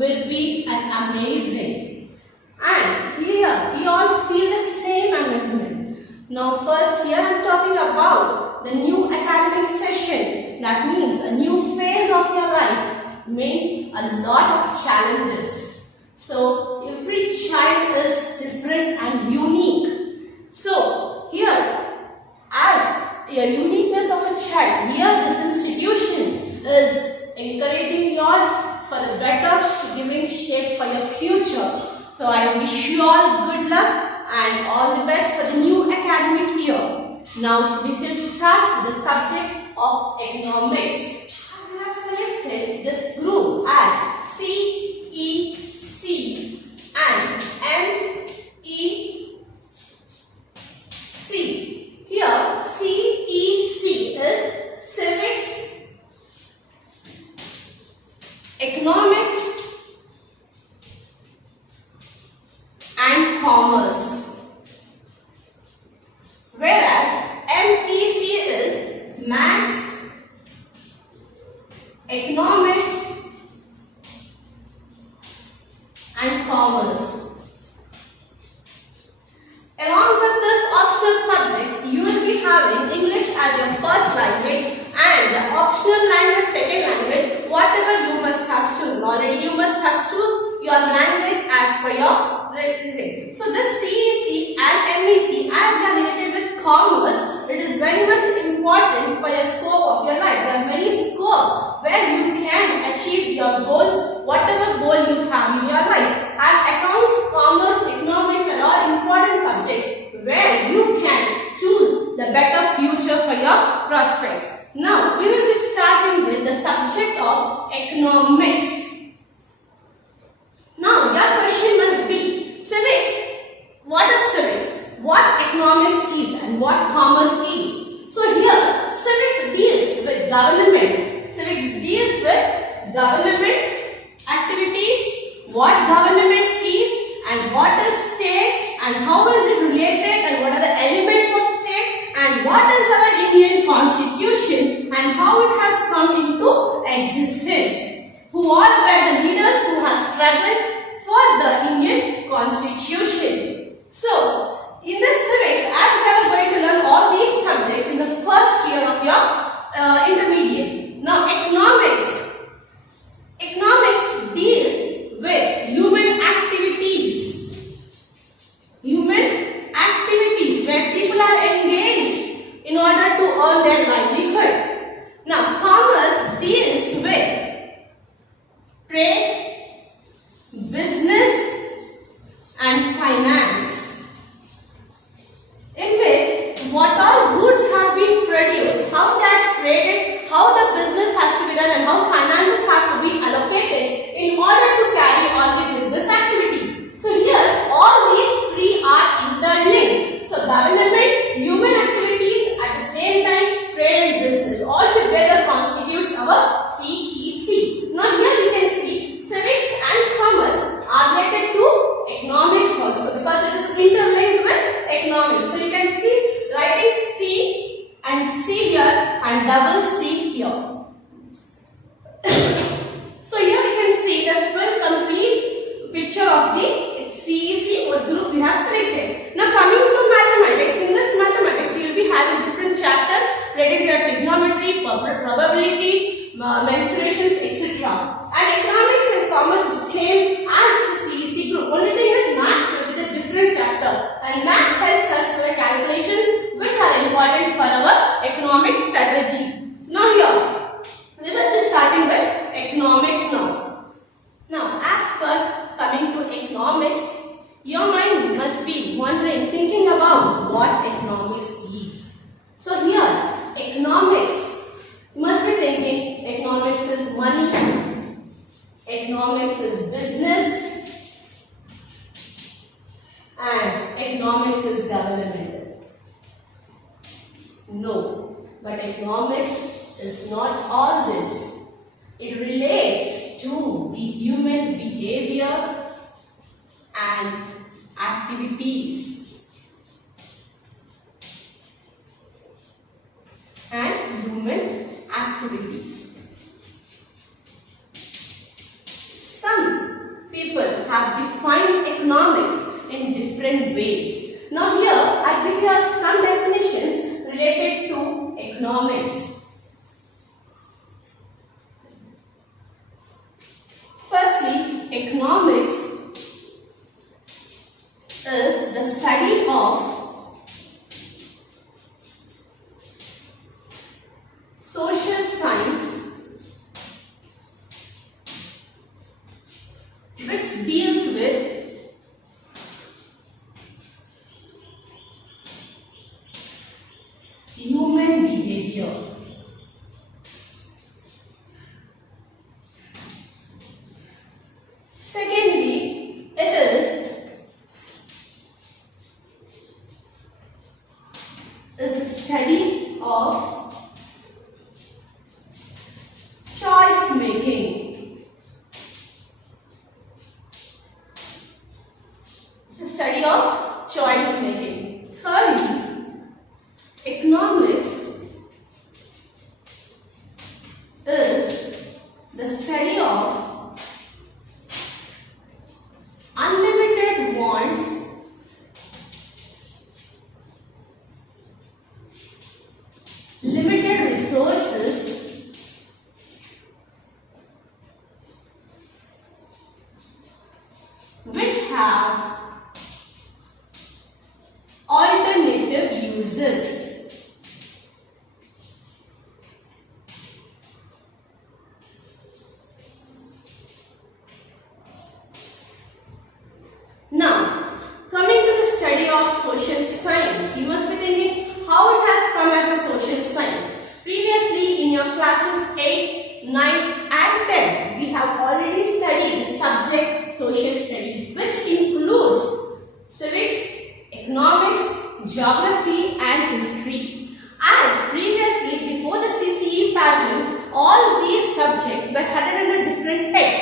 will be an amazing. And here we all feel the same amazement. Now first here I am talking about the new academic session. That means a new phase of your life means a lot of challenges. So every child is different and unique. So here as a uniqueness of a child, here this institution is encouraging you all for the better giving shape for your future. So I wish you all good luck and all the best for the new academic year. Now we will start with the subject of economics. I have selected this group as CEC and MEC. Here CEC is civics, economics and commerce, whereas MEC is maths, economics and commerce. Along with this optional subjects, you will be having English as your first language and the optional language second language. Whatever you must have chosen. Already you must have choose your language as per your requisite. So this CEC and MEC, as they are related with commerce, it is very much important for your scope of your life. There are many scopes where you can achieve your goals, whatever goal you have in your life. As accounts, commerce, economics are all important subjects where you can choose the better future for your prospects. Now we will be starting with the subject of economics. Now your question must be, civics, what is civics? What economics is and what commerce is? So here civics deals with government. Civics deals with government activities, what government is and what is state and how is it related and what are the elements of state and what is our Indian constitution and how it has come into existence. Who are the leaders who have struggled for the Indian constitution. So in this civics, as we are going to learn all these subjects in the first year of your intermediate. Now economics. Economics deals with human activities. Human activities where people are engaged in order to earn their livelihood. Now commerce deals with trade, business and finance, in which what all goods have been produced, how they are traded, how the business has to be done and how finances have to be allocated in order to carry on the business activities. So here all these three are interlinked. So government, human activities, at the same time trade and business, all together constitutes our CEC. Now here you can see civics and commerce are related to economics also because it is interlinked with economics. So you can see writing C and C here and double C here. So here we can see the full complete picture of the CEC group we have selected. Now coming to mathematics, in this mathematics you will be having different chapters related to your trigonometry, probability, mensuration, etc. And economics and commerce is same as the CEC group. Only thing is maths will be the different chapter and maths helps us for the calculations which are important for our economic strategy. So now here we will be starting with economics now. Now as per coming to economics, your mind must be wondering, thinking about what economics is. So here economics, you must be thinking economics is money, economics is business and economics is government. No, but economics is not all this. It relates to the human behavior and activities and human activities. Some deals with human behavior. Secondly, it is the study of choice making. It's the study of choice making. Thirdly, economics is the study of unlimited wants, limited resources, which have alternative uses. Now, coming to the study of social science, you must be thinking how it has come as a social science. Previously, in your classes 8, 9 and 10, we have already studied the subject social studies, which includes civics, economics, geography and history. As previously, before the CCE pattern, all these subjects were headed under different heads.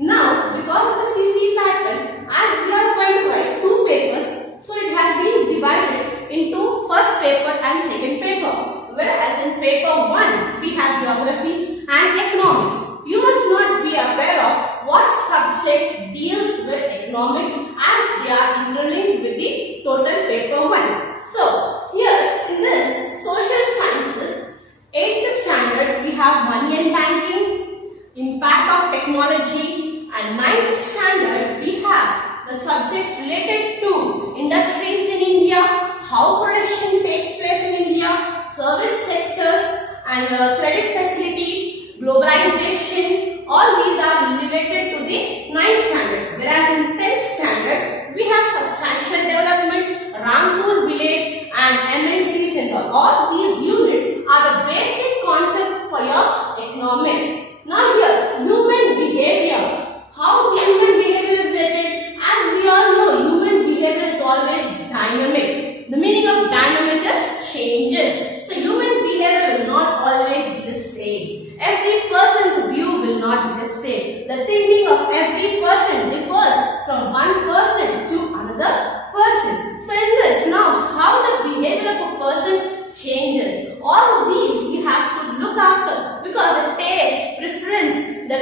Now, because of the CCE pattern, as we are going to write 2 papers, so it has been divided into first paper and second paper. Whereas in paper 1, we have geography and economics. You must not be aware of what subjects deals with economics as they are interlinked with the total paper 1. So, here in this social sciences, 8th standard, we have money and banking, impact of technology, and 9th standard, we have the subjects related to industries in India, how production takes place in India, service sectors and credit facilities, globalization, all these are related to the 9th standards. Whereas in 10th standard, we have substantial development, Rampur village and MECs and all these units are the basic concepts for your economics. Now here, human behavior. How the human behavior is related? As we all know, human behavior is always dynamic. The meaning of dynamic is changes. So human behavior will not always be the same. Every person's view will not be the same. The thinking of every person differs from one person to another person. So in this, now how the behavior of a person changes. All of these we have to look after because the taste, preference, the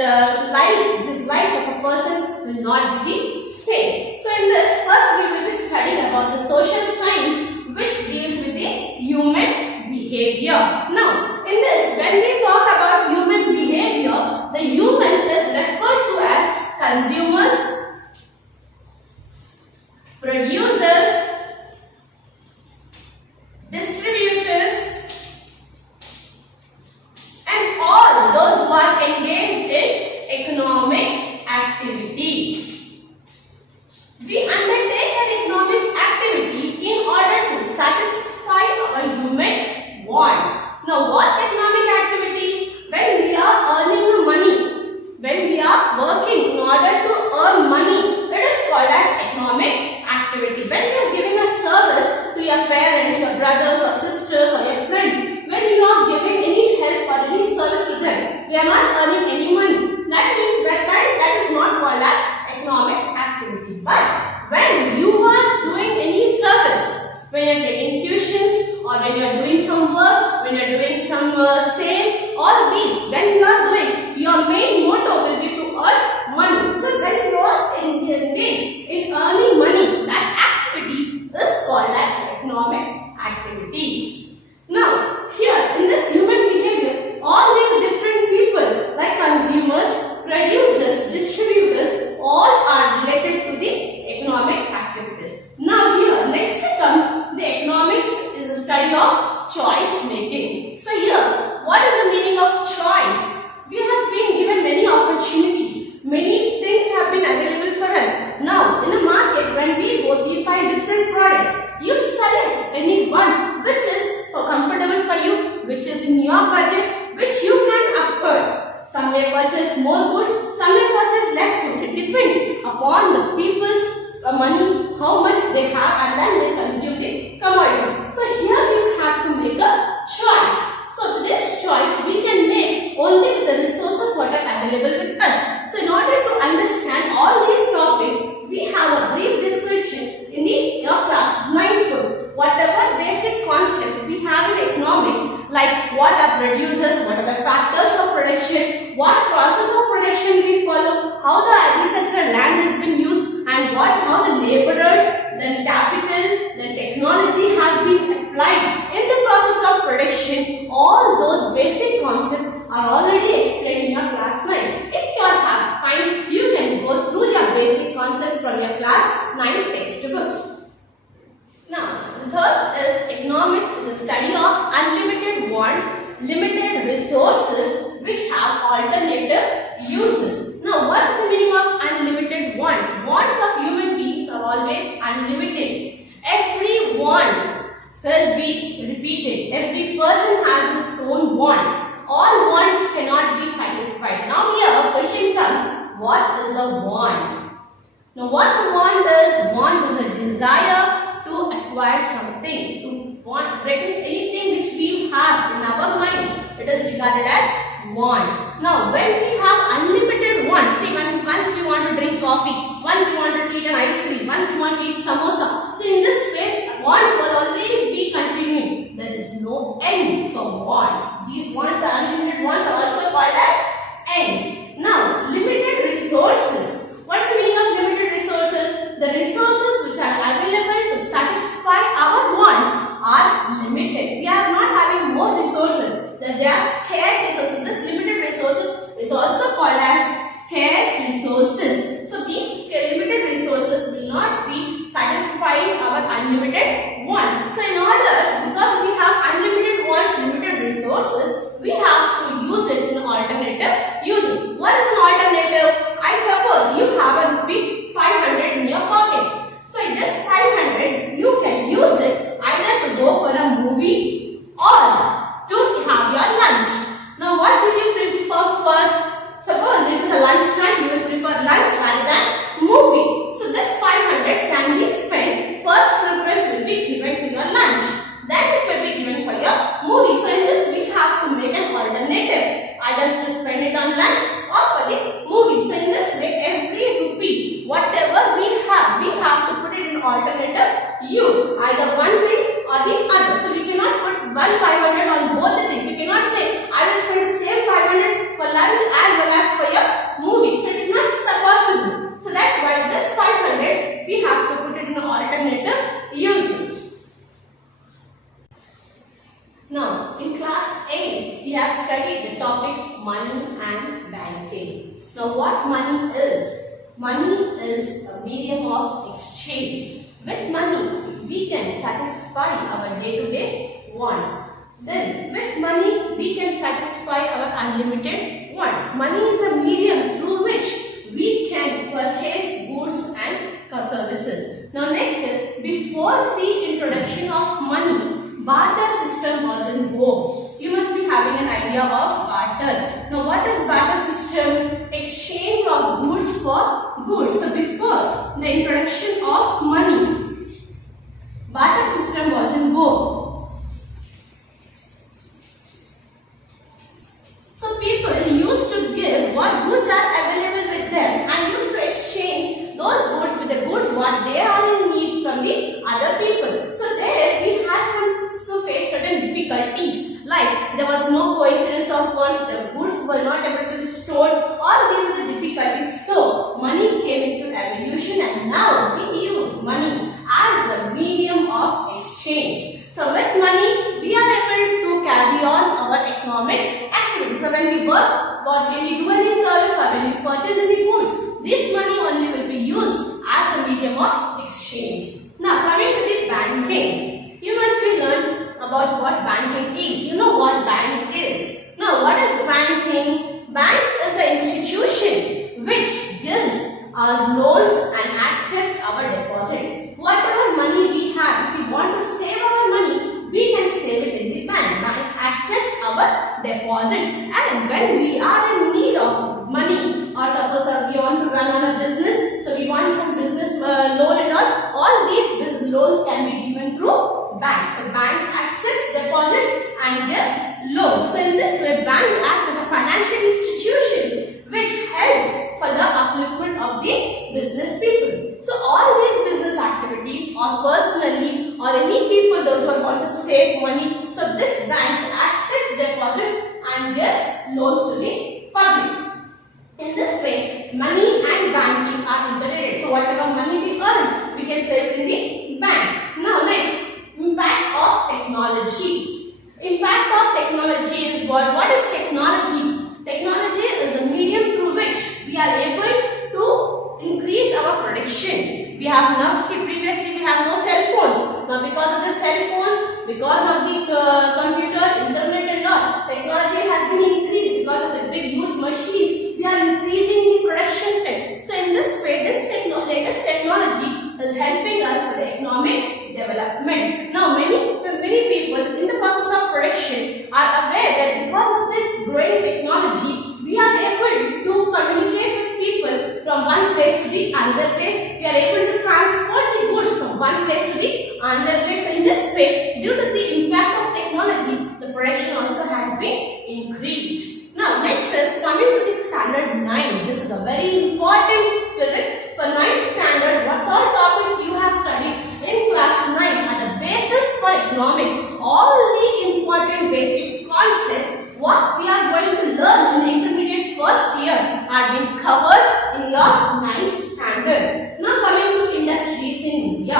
likes, dislikes of a person will not be the same. So in this, first we will be studying about the social science which deals with the human behavior. Now, in this, when we talk about human behavior, the human is referred to as consumers, producers, distributors, and all those who are engaged in economic activity. We undertake an economic activity in order to satisfy our human wants. Now, what economic activity? When we are earning money, when we are working in order to earn money, it is called as economic activity. When you are giving a service to your parents, your brothers or sisters or your friends, when you are giving any help or any service to them, we are not earning any money. That means that is not called as economic activity. But when you are doing any service, when you are taking tuitions or when you are doing some work, when you are doing some sale, all these, when you are doing, your main motto will be to earn money. So when you are engaged in earning money, that activity is called as economic activity. Now, here in this human behavior, all these different people like consumers, may purchase more goods, some may purchase less goods. It depends upon the people's money, how much they have, and then they consume the commodities. So here you have to make a choice. So this choice we can make only with the resources what are available with us. So in order to understand all these topics, we have a brief description in your class 9 books. Whatever basic concepts we have in economics, like what are producers, what are the factors of production, what process of production we follow, how the agricultural land has been used, and how the laborers, then capital, then technology have been applied in the process of production. All those basic concepts are already explained in your class 9. If you have time, you can go through your basic concepts from your class 9 textbooks. Now, the third is economics is a study of unlimited wants, limited resources which have alternative uses. Now, what is the meaning of unlimited wants? Wants of human beings are always unlimited. Every want will be repeated. Every person has its own wants. All wants cannot be satisfied. Now, here a question comes, what is a want? Now, what a want is a desire to acquire something, to want anything which we have in our mind. It is regarded as want. Now, when we have unlimited wants, see, once we want to drink coffee, once we want to eat an ice cream, once we want to eat samosa. So, in this way, wants will always be continuing. There is no end for wants. These wants are unlimited wants are also called as ends. Now, limited resources. What is the meaning of limited resources? The resources which are available to satisfy our wants are limited. We are not having more resources. They are scarce resources. This limited resources is also called as scarce resources. So these limited resources will not be satisfying our unlimited want. So in order, because we have unlimited wants, limited resources, we have to use it in alternative uses. What is an alternative? I suppose you have a rupee 500 in your pocket. So in this 500, you can use it either to go for a movie or to have your lunch. Now what will you prefer first? Suppose it is a lunch time, you will prefer lunch rather than movie. So this 500 can be spent, first preference will be given to your lunch. Then it will be given for your movie. So in this we have to make an alternative. Either to spend it on lunch or for the movie. So in this way, every rupee, whatever we have to put it in alternative use. Either one thing or the other. So we cannot put 500 on both the things. You cannot say, I will spend the same 500 for lunch as well as for your movie. So it is not possible. So that's why this 500, we have to put it in alternative uses. Now, in class 8, we have studied the topics money and banking. Now, what money is? Money is a medium of exchange. With money, we can satisfy our day-to-day wants. Then, with money, we can satisfy our unlimited wants. Money is a medium through which we can purchase goods and services. Now, next is, before the introduction of money, barter system was in vogue. You must be having an idea of barter. Now, what is barter system? Exchange of goods for goods. So, before the introduction of money, barter system was in vogue. So, people used to give what goods are available with them and used to exchange those goods with the goods what they are in need from the other people. So, there we had to face certain difficulties, like there was no coincidence of funds, the goods were not able to be stored. All these are the difficulties. So money came into evolution and now we use money as a medium of exchange. So with money we are able to carry on our economic activities. So when we work, when we do any service or when we purchase any goods, this money only will be used as a medium of exchange. Now coming to the banking, you must be learned about what banking is. You know what bank is. Now, what is banking? Bank is an institution which gives us loans and accepts our deposits. Whatever money we have, if we want to save our money, we can save it in the bank. Bank accepts our deposits, and when we are in need of money and banking are interrelated. So whatever money we earn, we can save in the bank. Now next, impact of technology. Impact of technology is what? What is technology? Technology is a medium through which we are able to increase our production. We have now, see, previously we have no cell phones. Now because of the cell phones, because of the computer, internet and all, technology has been increased because of the big huge machines. We are increasing the production set. So in this way, this latest technology is helping us with economic development. Now many people in the process of production are aware that because of the growing technology, we are able to communicate with people from one place to the another place. We are able to transport the goods from one place to the another place. In this way, due to the impact of technology, the production also has been increased. Now next is coming to the standard 9. This is a very important, children. For 9th standard, what all topics you have studied in class 9 are the basis for economics. All the important basic concepts what we are going to learn in the intermediate first year are being covered in your 9th standard. Now coming to industries in India,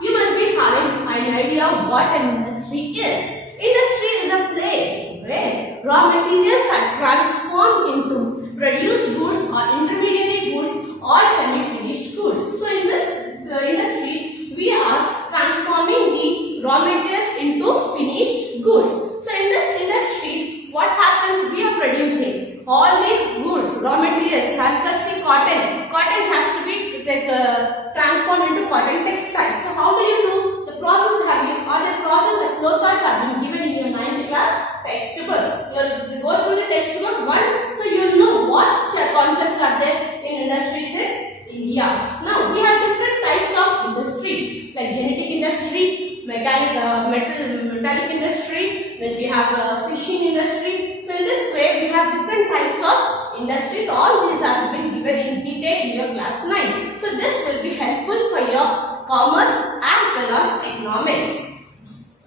you must be having an idea of what an industry is. Industry is a place where raw materials are transformed into produced goods or intermediary goods or semi-finished goods. So in this industry, we are transforming the raw materials into finished goods. So in this industries, what happens? We are producing all the goods, raw materials, as such as cotton. Cotton has to be transformed into cotton textile. So how do you do? The process and flowcharts have been given in your 9th class textbooks. You go through the textbook once, so you know what concepts are there in industries in India. Now we have different types of industries like genetic industry, metallic industry, then we have fishing industry. So in this way, we have different types of industries. All these have been given in detail in your class 9. So this will be helpful for your commerce as well as economics.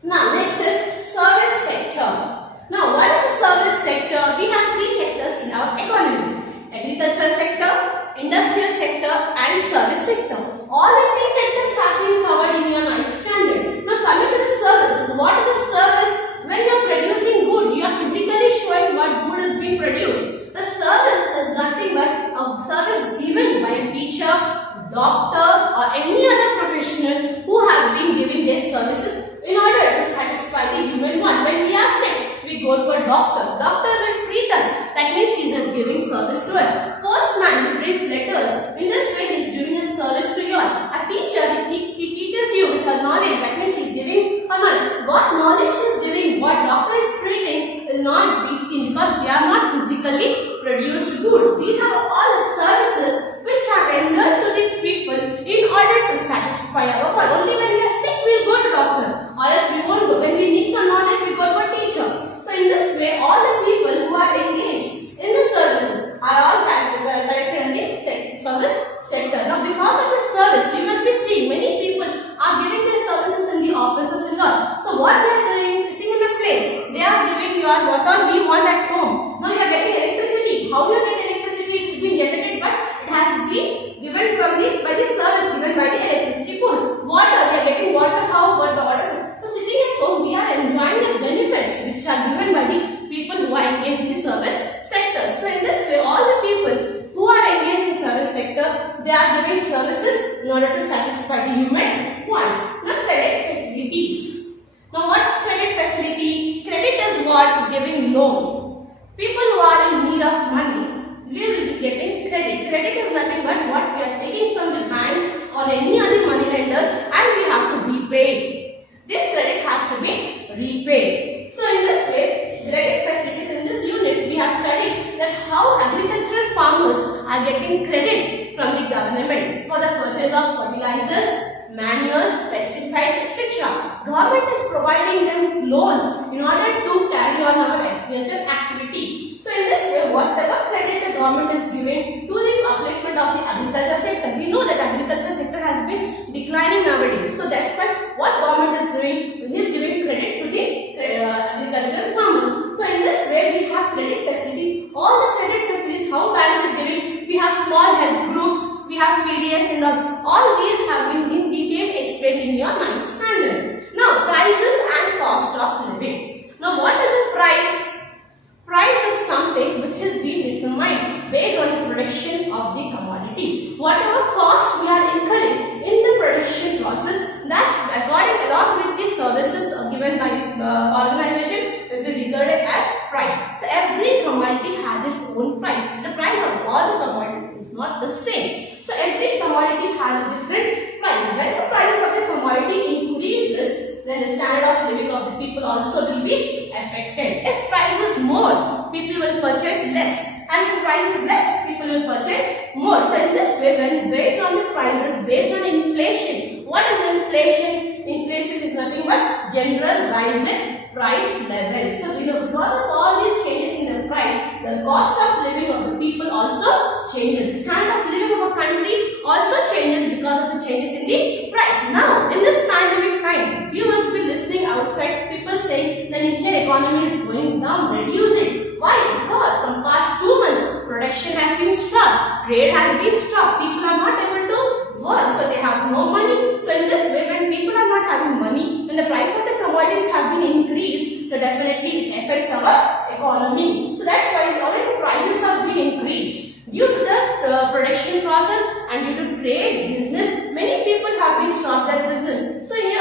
Now next is service sector. Now what is the service sector? We have 3 sectors in our economy: agricultural sector, industrial sector and service sector. All the 3 sectors have been covered in your 9th standard. Now coming to the services, what is a service? When you are producing goods, you are physically showing what good is being produced. The service is nothing but a service given by a teacher, doctor or any other professional who have been giving their services in order to satisfy the human want. When we are sick, we go to a doctor. Doctor will treat us. That means he is giving service to us. Postman, he brings letters. In this way, he is giving a service to you all. A teacher, he teaches you with her knowledge. That means she is giving her knowledge. What knowledge she is giving, what doctor is treating will not be seen because they are not physically produced goods. These are all the services which are rendered to the people in order to satisfy our want. Only when we are sick, we will go to doctor, or else we won't go. When we need some knowledge, we go to a teacher. So in this way, all the people who are engaged in the services are all connected in the service sector. Now because of the service, you must be seeing many people are giving their services in the offices and all. So what they are doing, sitting in a place, they are giving you all what all we want at home. Now you are getting electricity. How do you get electricity? It's been generated, but it has been given by the service given by the electricity board. Water, we are getting water. How? What the water? So sitting at home, we are enjoying the benefits which are given by the people who are engaged in the service sector. So in this way, all the people who are engaged in the service sector, they are giving services in order to satisfy the human wants. Now credit facilities. Now what is credit facility? Credit is what? Giving loan. People who are in need of money, we will be getting credit. Credit is nothing but what we are taking from the banks or any other money lenders and we have to repay it. This credit has to be repaid. So in this way, credit facilities in this unit, we have studied that how agricultural farmers are getting credit from the government for the purchase of fertilizers, manures, pesticides, etc. Government is providing them loans in order to carry on our agricultural activity. So in this way, whatever credit the government is giving to the upliftment of the agriculture sector, we know that agriculture sector has been declining nowadays. So that's why what government is doing, is giving credit to the agricultural farmers. So in this way, we have credit facilities. All the credit facilities, how bank is giving, we have small TDS and all these have been in detail explained in your 9th standard. Now, prices and cost of living. Now, what is a price? Price is something which is being determined based on the production of the commodity. Whatever cost we are incurring in the production process, that according along with the services given by the organization will be regarded as price. So every commodity has its own price. The price of all the commodities is not the same. So every commodity has a different price. When the price of the commodity increases, then the standard of living of the people also will be affected. If price is more, people will purchase less, and if price is less, people will purchase more. So in this way, when based on the prices, based on inflation, what is inflation? Inflation is nothing but general rise in price levels. So because of all these changes in the price, the cost of living of the people also changes. The standard of living of a country also changes because of the changes in the price. Now, in this pandemic time, you must be listening outside people saying the Indian economy is going down, reducing. Why? Because from past 2 months, production has been stopped, trade has been stopped, people are not able to work, so they have no money. So in this way, when people are not having money, when the price of the commodities have been increased, so definitely it affects our economy. So that's why already prices have been increased. Due to the production process and due to trade, business, many people have been stopped their business. So here,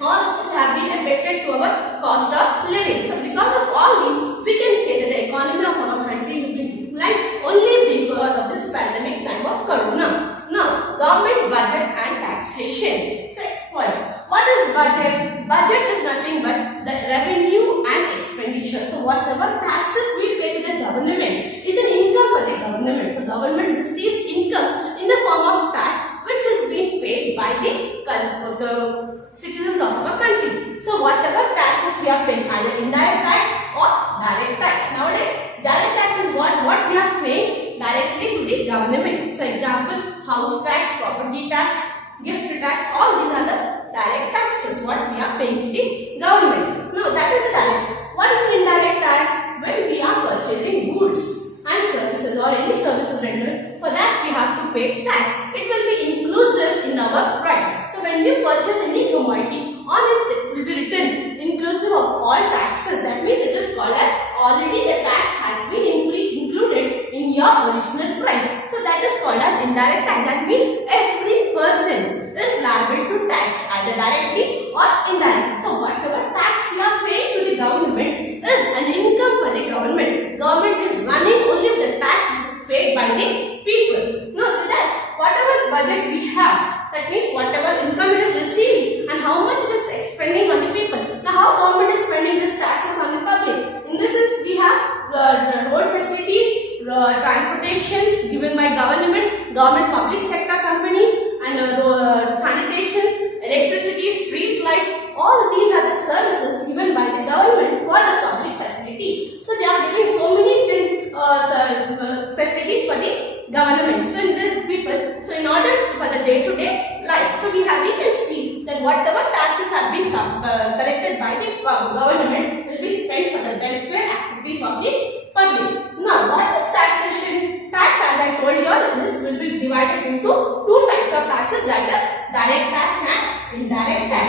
all this have been affected to our cost of living. So because of all these, we can say that the economy of our country has been declined only because of this pandemic time of corona. Now, government budget and taxation. Next point. What is budget? Budget is nothing but the revenue and expenditure. So whatever taxes we pay to the government is an income for the government. So government receives income in the form of tax, which is being paid by the citizens of our country. So whatever taxes we are paying, either indirect tax or direct tax. Nowadays, direct tax is what we are paying directly to the government. So example, house tax, property tax, gift tax, all these are the direct taxes what we are paying to the government. Now that is a direct. What is an indirect tax? When we are purchasing goods and services or any services rendered, for that we have to pay tax. It will be inclusive in our price. So when we purchase any commodity, on it will be written inclusive of all taxes. That means it is called as already the tax has been included in your original price. So that is called as indirect tax. That means every person is liable to tax either directly or indirectly. So whatever tax we are paying to the government is an income for the government. Government is running only with the tax which is paid by the people. Now that whatever budget we have, that means whatever income it is receiving and how much it is expending on the people. Now how government is spending these taxes on the public? In this sense, we have road facilities, transportations given by government public sector companies, and sanitations, electricity, street lights. All these are the services given by the government for the public facilities. So they are giving so many facilities for the government. So in the people, so in order for the day-to-day life, so we can see that whatever taxes have been collected by the government will be spent for the welfare activities of the public. Now, what is taxation? Tax, as I told you, this will be divided into two types of taxes, that is direct tax and indirect tax.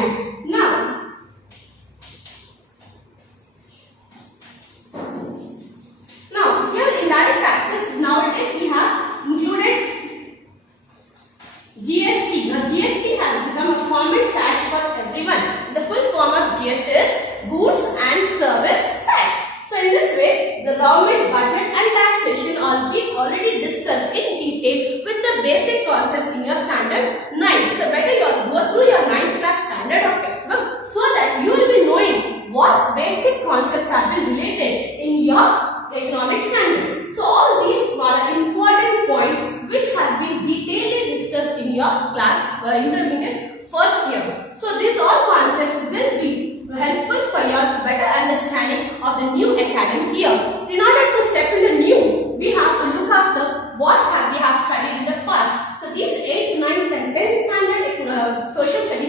Now here indirect taxes, nowadays we have included GST. Now GST has become a common tax for everyone. The full form of GST is Goods and Service Tax. So in this way, the government budget and taxation all be already discussed in detail with the basic concepts in your standard 9. So better you go through your 9th class standard of textbook so that you will be knowing what basic concepts have been related in your economic standards. So all these are important points which have been detailedly discussed in your class intermediate first year. So these all concepts will be helpful for your better understanding of the new academic year. In order to step in the new, we have to look after what we have studied in the past. So these 8th, 9th and 10th standard social studies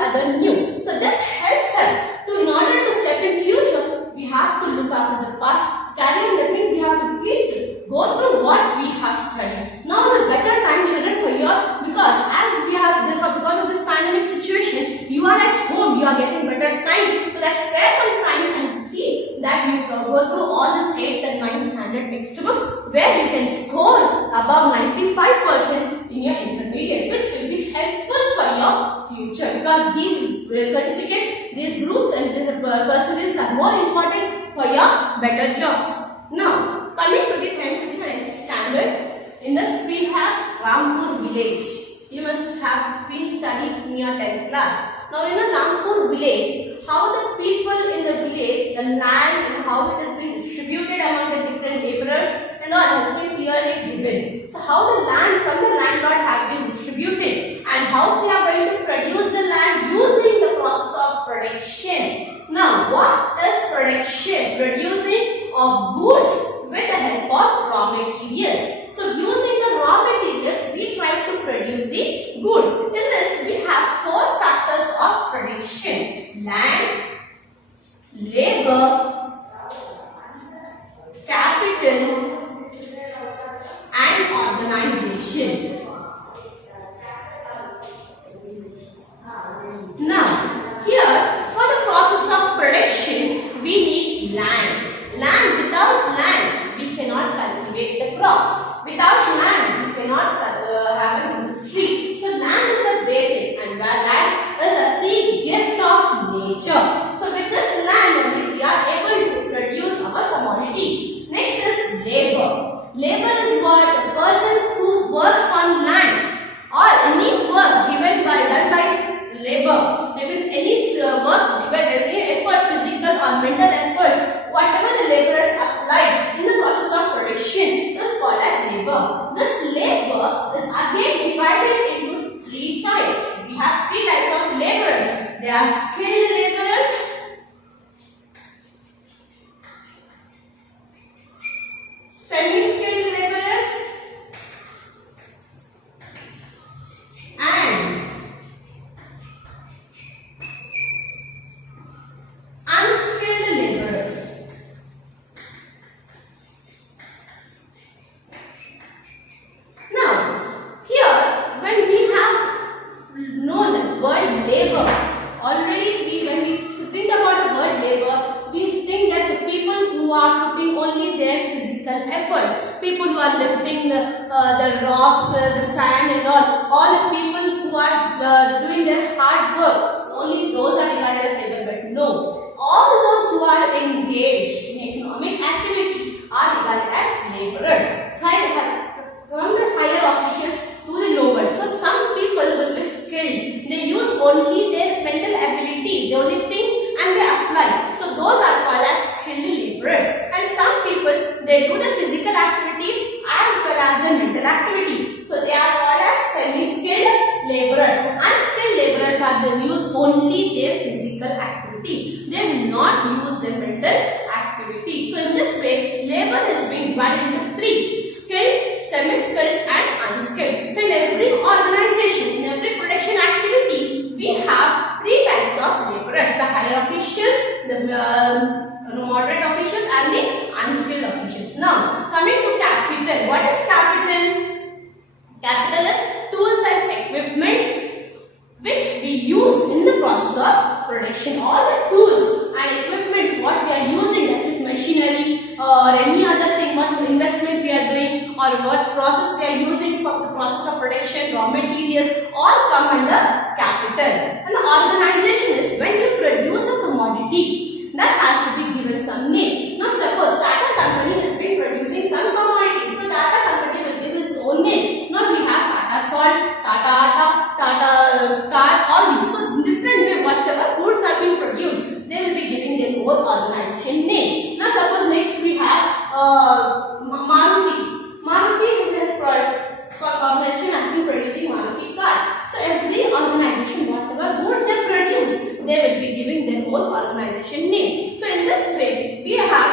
other new. So this helps us to, in order to step in future, we have to look after the past. Carry on, that means we have to at least go through what we have studied. Now is a better time, children, for you, because as we have this, because of this pandemic situation, you are at home, you are getting better time. So let's spare some time and see that you go through all these 8th and 9th standard textbooks where you can score above 95% in your intermediate, which will be helpful for your future, because these certificates, these groups and these percentages are more important for your better jobs. Now, coming to the 10th standard, in this we have Rampur village. You must have been studying in your 10th class. Now, in a Rampur village, how the people in the village, the land and how it has been distributed among the different laborers and all has been clearly given. So, how the land from the landlord have been distributed and how we are going to produce the land using the process of production. Now, what is production? Producing of goods with the help of raw materials. So, using the raw materials, we try to produce the goods. In this, we have 4 factors of production: land, labor, capital, and organization. Now, here for the process of production, we need land. Land, without land, we cannot cultivate the crop. Without land, we cannot have an industry. So, land is the basic, and land is a free gift of nature. So, with this land only, we are able to produce our commodities. Next is labor. Labor is what? The person who works on land or any work given by done by labor. That means any work given, any effort, physical or mental efforts, whatever the laborers apply in the process of production is called as labor. This labor is again divided into 3 types. We have 3 types of laborers. They are skilled laborers, semi-skilled laborers, and unskilled laborers. Now, here when we have known the word labor, already when we think about the word labor, we think that the people who are putting only their physical efforts, people who are lifting the rocks, the sand and all the people who are doing their hard work, only those are regarded as labor. But no, all those who are engaged in economic activity are regarded as laborers. From the higher officials to the lower. So, some people will be skilled. They use only their mental abilities. They only think and they apply. So, those are called as skilled laborers. And some people, they do the physical activities as well as the mental activities. So, they are called as semi-skilled laborers. Unskilled laborers are they use only their physical activities. They will not use their mental activities. So, in this way, labor is being divided into 3: skilled, semi-skilled and unskilled. So, in every organization, in every production activity, we have 3 types of laborers: the higher officials, the moderate officials and the unskilled officials. Now, coming to capital. What is capital? Capital is tools and equipments which we use in the process of production. All the tools and equipments what we are using, that is machinery or any other thing, what investment we are doing or what process we are using for the process of production, raw materials, all come under capital. And the organization is when you produce a commodity, that has to be given some name. Now, suppose Tata company has been producing some commodities, so Tata company will give its own name. Now, we have Tata salt, Tata atta, Tata car, all these. So, different way, whatever goods have been produced, they will be giving their own organization name. Now, suppose next we have Maruti. Maruti has organization has been producing Maruti cars. So, every organization, whatever goods they produce, they will be giving their own organization name. So, in this way, we have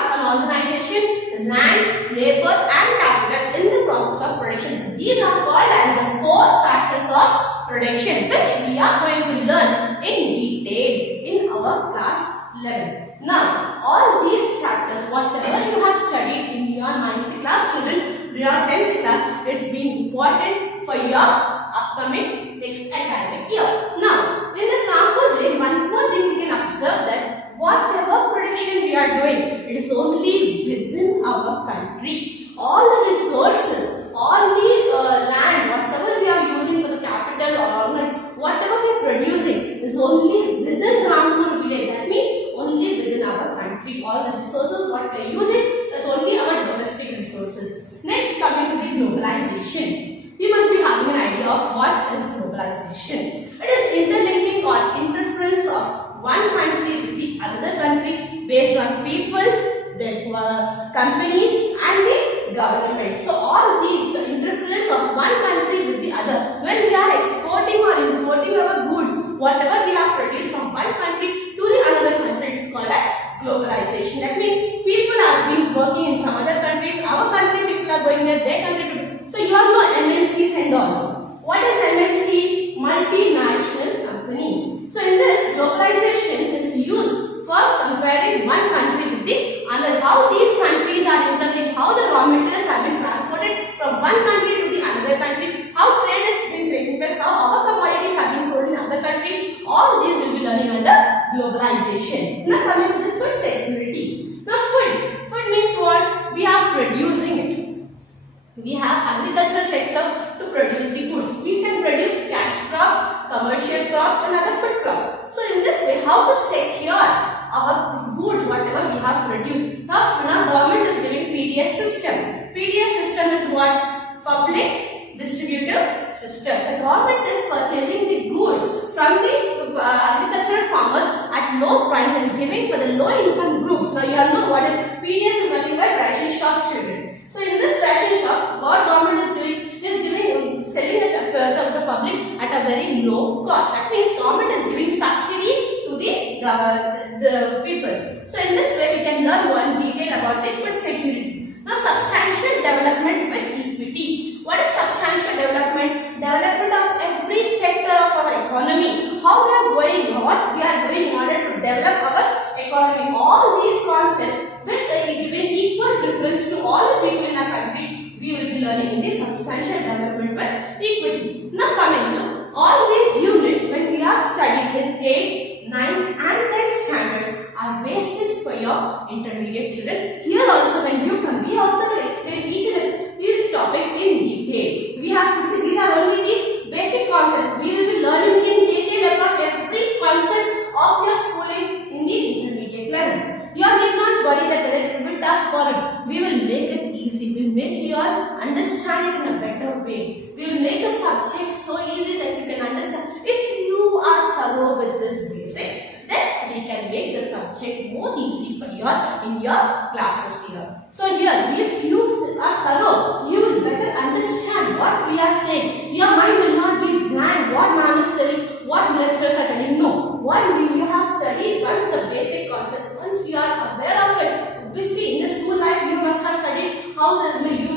is only within Rampur village. That means only within our country. All the resources what we are using is only our domestic resources. Next, coming to the globalization. We must be having an idea of what is globalization. It is interlinking or interference of one country with the another country based on people, the companies and the government. So all these, the interference of one country with the other. When we are exporting or importing our goods, whatever we have produced from one country to the another country, it is called as globalization. That means people are being working in some other countries, our country people are going there, their country people. So you have no MNCs and all. What is MNC? Multinational company. So in this, globalization is used for comparing one country with the other. How these countries are interlinked, how the raw materials have been transported from one country to the another country, how trade has been taking place, how our commodities have been sold in other countries. All these will be learning under globalization. Now coming to the food security. Now food means what? We are producing it. We have agricultural sector to produce the goods. We can produce cash crops, commercial crops and other food crops. So in this way, how to secure our goods, whatever we have produced. Now government is giving PDS system. PDS system is what? Public distributor system. So government is purchasing the goods from the agricultural farmers at low price and giving for the low income groups. Now you all know what is PDS is nothing but ration shops children. So in this ration shop, what government is doing selling it to the public at a very low cost. That means government is giving subsidy to the people. So in this way we can learn one detail about the food security. Now substantial development with equity. What is substantial development? Development of every sector of our economy. How we are going, what we are doing in order to develop our economy. All these concepts with giving equal preference to all the people in our country, we will be learning in the substantial development with equity. Now coming to all these units when we are studying in 8, 9 and 10 standards are basis for your intermediate children. Here also when you come, we also will explain each and every topic in detail. We have to see these are only the basic concepts. We will be learning in detail about every concept of your schooling in the intermediate level. You need not worry that whether it will be tough for you. We will make it easy. We will make you understand it in a better way. We will make a subject so easy that you can understand. If you are thorough with this basics, then we can make the subject more easy for you in your classes here. So here, if you are thorough, you will better understand what we are saying. Your mind will not be blank. What ma'am is telling, what lecturers are telling. No. What you have studied once the basic concepts, once you are aware of it. We see in the school life you must have studied you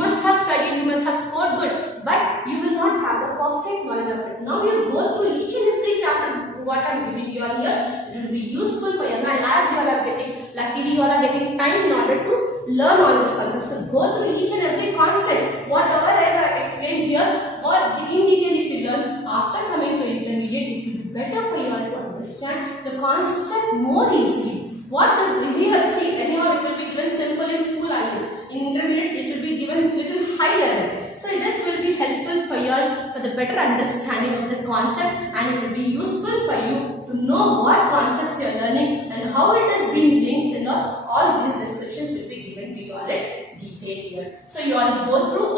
must have scored good, but you will not have the perfect knowledge of it. Now you go through each and every chapter what I am giving you all here. It will be useful for you, and as you all are getting, luckily you all are getting time in order to learn all these concepts. So go through each and every concept, whatever I have explained here, or in detail if you learn. After coming to intermediate, it will be better for you all to understand the concept more easily. We have seen anyhow it will be given simple in school level. In intermediate it will be given little high level. So this will be helpful for you all for the better understanding of the concept, and it will be useful for you to know what concepts you are learning and how it is being linked, and all these descriptions will be given to you all in detail here. So you all go through